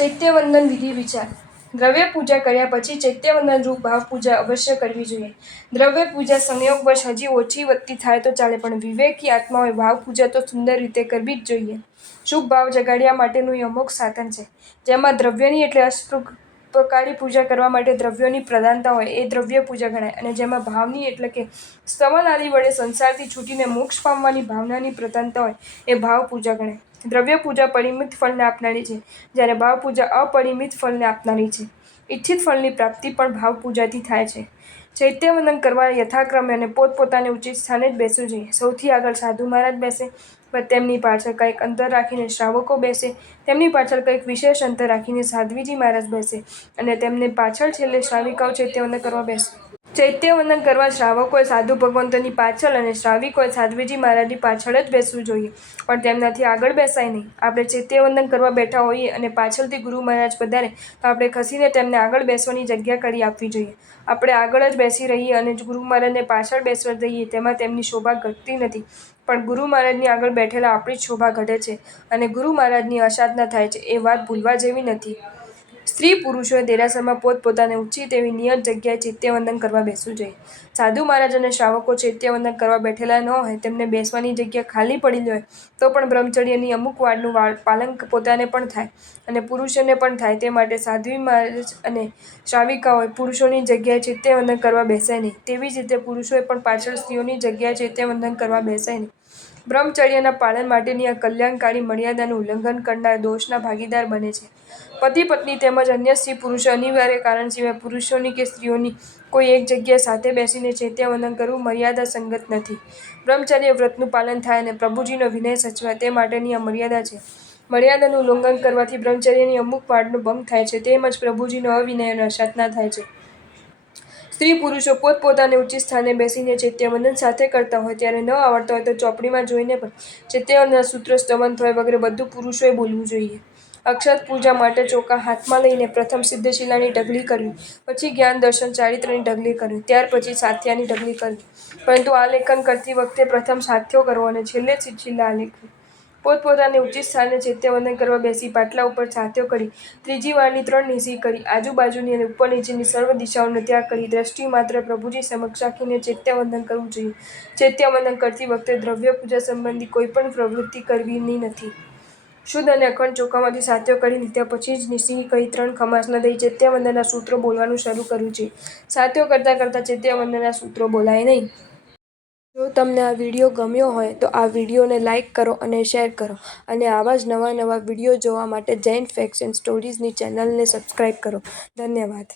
ચૈત્યવંદન વિધિ વિચાર. દ્રવ્ય પૂજા કર્યા પછી ચૈત્યવંદન રૂપ ભાવ પૂજા અવશ્ય કરવી જોઈએ. દ્રવ્ય પૂજા સંયોગવશ હજી ઓછી વધતી થાય તો ચાલે, પણ વિવેકી આત્માઓએ ભાવ પૂજા તો સુંદર રીતે કરવી જ જોઈએ. શુભ ભાવ જગાડ્યા માટેનું એ અમોઘ સાધન છે. જેમાં દ્રવ્યની એટલે અષ્ટપ્રકારની પૂજા કરવા માટે દ્રવ્યોની પ્રધાનતા હોય એ દ્રવ્ય પૂજા ગણાય, અને જેમાં ભાવની એટલે કે સ્તમન આદિ વડે સંસારથી છૂટીને મોક્ષ પામવાની ભાવનાની પ્રધાનતા હોય એ ભાવ પૂજા ગણાય. દ્રવ્ય પૂજા પરિમિત ફળને આપનારી છે, જ્યારે ભાવ પૂજા અપરિમિત ફળને આપનારી છે. ઇચ્છિત ફળની પ્રાપ્તિ પણ ભાવ પૂજાથી થાય છે. ચૈત્યવંદન કરવા યથાક્રમે અને પોતપોતાને ઉચિત સ્થાને જ બેસવું જોઈએ. સૌથી આગળ સાધુ મહારાજ બેસે, તેમની પાછળ કંઈક અંતર રાખીને શ્રાવકો બેસે, તેમની પાછળ કંઈક વિશેષ અંતર રાખીને સાધ્વીજી મહારાજ બેસે, અને તેમને પાછળ છેલ્લે શ્રાવિકાઓ ચૈત્યવંદન કરવા બેસે. ચૈત્યવંદન કરવા શ્રાવકોએ સાધુ ભગવંતોની પાછળ અને શ્રાવિકોએ સાધ્વીજી મહારાજની પાછળ જ બેસવું જોઈએ, પણ તેમનાથી આગળ બેસાય નહીં. આપણે ચૈત્યવંદન કરવા બેઠા હોઈએ અને પાછળથી ગુરુ મહારાજ પધારે તો આપણે ખસીને તેમને આગળ બેસવાની જગ્યા કરી આપવી જોઈએ. આપણે આગળ જ બેસી રહીએ અને ગુરુ મહારાજને પાછળ બેસવા દઈએ તેમાં તેમની શોભા ઘટતી નથી, પણ ગુરુ મહારાજની આગળ બેઠેલા આપણી જ શોભા ઘટે છે અને ગુરુ મહારાજની અસાધના થાય છે. એ વાત ભૂલવા જેવી નથી. સ્ત્રી પુરુષોએ દેરાસરમાં પોતપોતાને ઉચિત એવી નિયત જગ્યાએ ચૈત્યવંદન કરવા બેસવું જોઈએ. સાધુ મહારાજ અને શ્રાવકો ચૈત્યવંદન કરવા બેઠેલા ન હોય, તેમને બેસવાની જગ્યા ખાલી પડેલી હોય તો પણ બ્રહ્મચર્યની અમુક વાડનું પાલન પોતાને પણ થાય અને પુરુષોને પણ થાય. તે માટે સાધ્વી મહારાજ અને શ્રાવિકાઓએ પુરુષોની જગ્યાએ ચૈત્યવંદન કરવા બેસાય નહીં. તેવી જ રીતે પુરુષોએ પણ પાછળ સ્ત્રીઓની જગ્યાએ ચૈત્યવંદન કરવા બેસાય નહીં. બ્રહ્મચર્યના પાલન માટેની આ કલ્યાણકારી મર્યાદાનું ઉલ્લંઘન કરનાર દોષના ભાગીદાર બને છે. પતિ પત્ની તેમજ અન્ય સ્ત્રી પુરુષો અનિવાર્ય કારણ સિવાય પુરુષોની કે સ્ત્રીઓની કોઈ એક જગ્યાએ સાથે બેસીને ચૈત્યવંદન કરવું મર્યાદા સંગત નથી. બ્રહ્મચર્ય વ્રતનું પાલન થાય અને પ્રભુજીનો વિનય સચવાય તે માટેની આ મર્યાદા છે. મર્યાદાનું ઉલ્લંઘન કરવાથી બ્રહ્મચર્યની અમુક વાડનો ભંગ થાય છે, તેમજ પ્રભુજીનો અવિનય અને અસાધના થાય છે. સ્ત્રી પુરુષો પોતપોતાને ઉચિત સ્થાને બેસીને ચૈત્યવંદન સાથે કરતા હોય ત્યારે ન આવડતા હોય તો ચોપડીમાં જોઈને પણ ચૈત્યવંદનના સૂત્રો સ્તવંત હોય વગેરે બધું પુરુષોએ બોલવું જોઈએ. અક્ષત પૂજા માટે ચોખા હાથમાં લઈને પ્રથમ સિદ્ધશિલાની ઢગલી કરવી, પછી જ્ઞાન દર્શન ચારિત્રની ઢગલી કરવી, ત્યાર પછી સાથિયાની ઢગલી કરવી. પરંતુ આલેખન કરતી વખતે પ્રથમ સાથિયો કરવો અને છેલ્લે સિદ્ધશિલા આલેખવી. પોતપોતાને ઉચિત સ્થાને ચૈત્યવંદન કરવા બેસી પાટલા ઉપર સાથિયો કરી, ત્રીજી વારની 3 નીસી કરી, આજુબાજુની અને ઉપર નીચેની સર્વ દિશાઓનો ત્યાગ કરી દ્રષ્ટિ માત્ર પ્રભુજી સમક્ષ રાખીને ચૈત્યવંદન કરવું જોઈએ. ચૈત્યવંદન કરતી વખતે દ્રવ્ય પૂજા સંબંધી કોઈ પણ પ્રવૃત્તિ કરવીની નથી. શુદ્ધ અને અખંડ ચોખામાંથી સાથિયો કરી લીધા પછી જ નીસી કહી 3 ખમાસના દઈ ચૈત્યવંદનના સૂત્રો બોલવાનું શરૂ કરવું જોઈએ. સાથિયો કરતાં કરતાં ચૈત્યવંદનના સૂત્રો બોલાય નહીં. જો તમને આ વિડીયો ગમ્યો હોય તો આ વિડીયોને લાઇક કરો અને શેર કરો, અને આવા જ નવા વિડીયો જોવા માટે જૈન ફેક્ટ્સ એન્ડ સ્ટોરીઝની ચેનલને સબસ્ક્રાઇબ કરો. ધન્યવાદ.